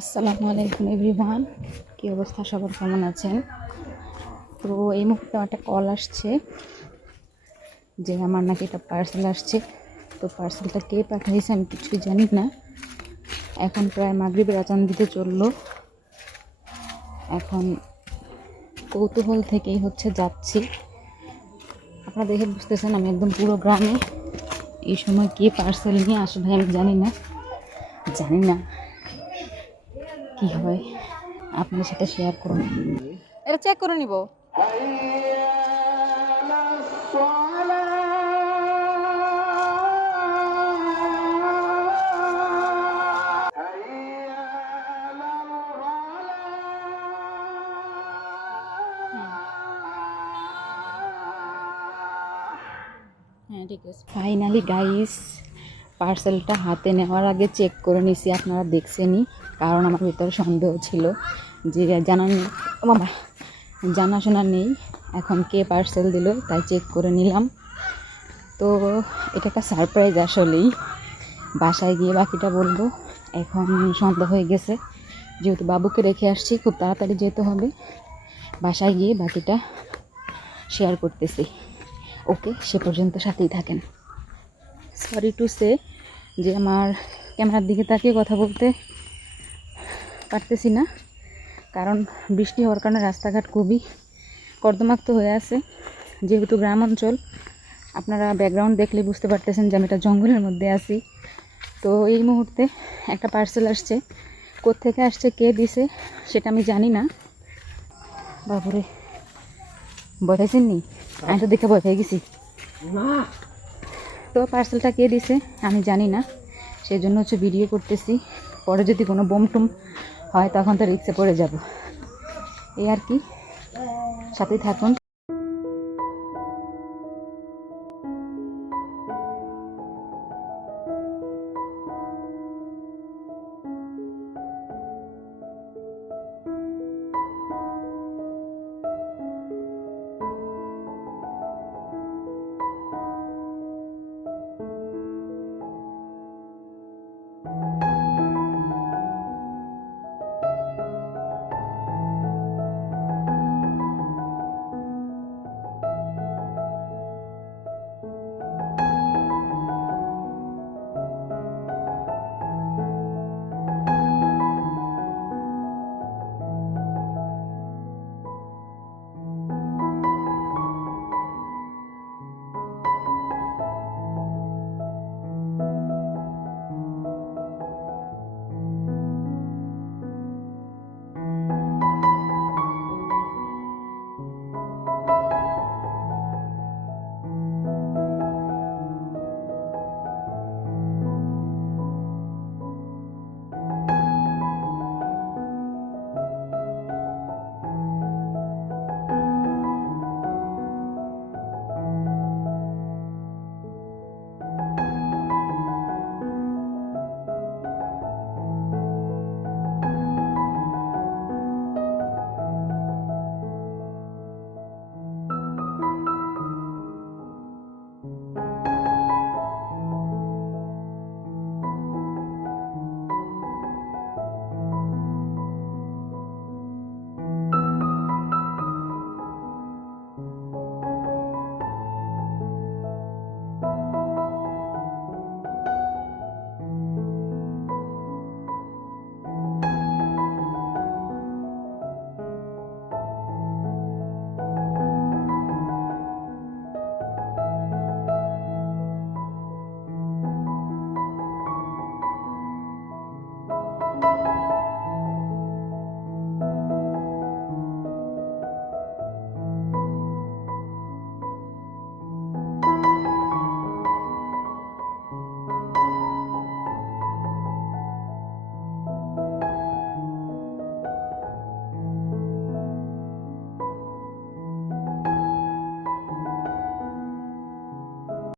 আসসালামু আলাইকুম এভরিওয়ান, কী অবস্থা সবার, কেমন আছেন? তো এই মুহূর্তে একটা কল আসছে যে আমার নাকি একটা পার্সেল আসছে। তো পার্সেলটা কে পাঠিয়েছে আমি কিছুই জানি না। এখন প্রায় মাগরিবের আজান দিতে চললো। এখন কৌতূহল থেকেই যাচ্ছি। আপনারা দেখে বুঝতেছেন আমি একদম পুরো গ্রামে। এই সময় কে পার্সেল নিয়ে আসে ভাই আমি জানি না কি হয়, আপনাদের সাথে শেয়ার করুন। এটা চেক করে নিব। হ্যাঁ ঠিক আছে। ফাইনালি গাইস, পার্সেলটা হাতে নেওয়ার আগে চেক করে নিছি, আপনারা দেখছেনই। কারণ আমার ভিতরে সন্দেহ ছিল যে জানাশোনা নেই, এখন কে পার্সেল দিল তাই চেক করে নিলাম। তো এটা একটা সারপ্রাইজ আসলেই। বাসায় গিয়ে বাকিটা বলবো। এখন সন্ধ্যা হয়ে গেছে, যেহেতু বাবুকে রেখে আসছি, খুব তাড়াতাড়ি যেতে হবে। বাসায় গিয়ে বাকিটা শেয়ার করতেছি। ওকে, সে পর্যন্ত সাথেই থাকেন। সরি টু সে যে আমার ক্যামেরার দিকে তাকিয়ে কথা বলতে পারতেছি না, কারণ বৃষ্টি হওয়ার কারণে রাস্তাঘাট খুবই কর্দমাক্ত হয়ে আছে। যেহেতু গ্রাম অঞ্চল, আপনারা ব্যাকগ্রাউন্ড দেখলে বুঝতে পারতেছেন যে আমি একটা জঙ্গলের মধ্যে আছি। তো এই মুহূর্তে একটা পার্সেল আসছে, কোত্থেকে আসছে, কে দিছে সেটা আমি জানি না। বাবুরে ভয় পাইছেন নি? আমি তো দেখে ভয় পেয়ে গেছি। তো পার্সেলটা কে দিছে আমি জানি না, সেই জন্য ভিডিও করতেছি। পরে যদি কোনো বোম টুম হয় তখন তো রিস্কে পড়ে যাব, এই আর কি। সাথেই থাকুন।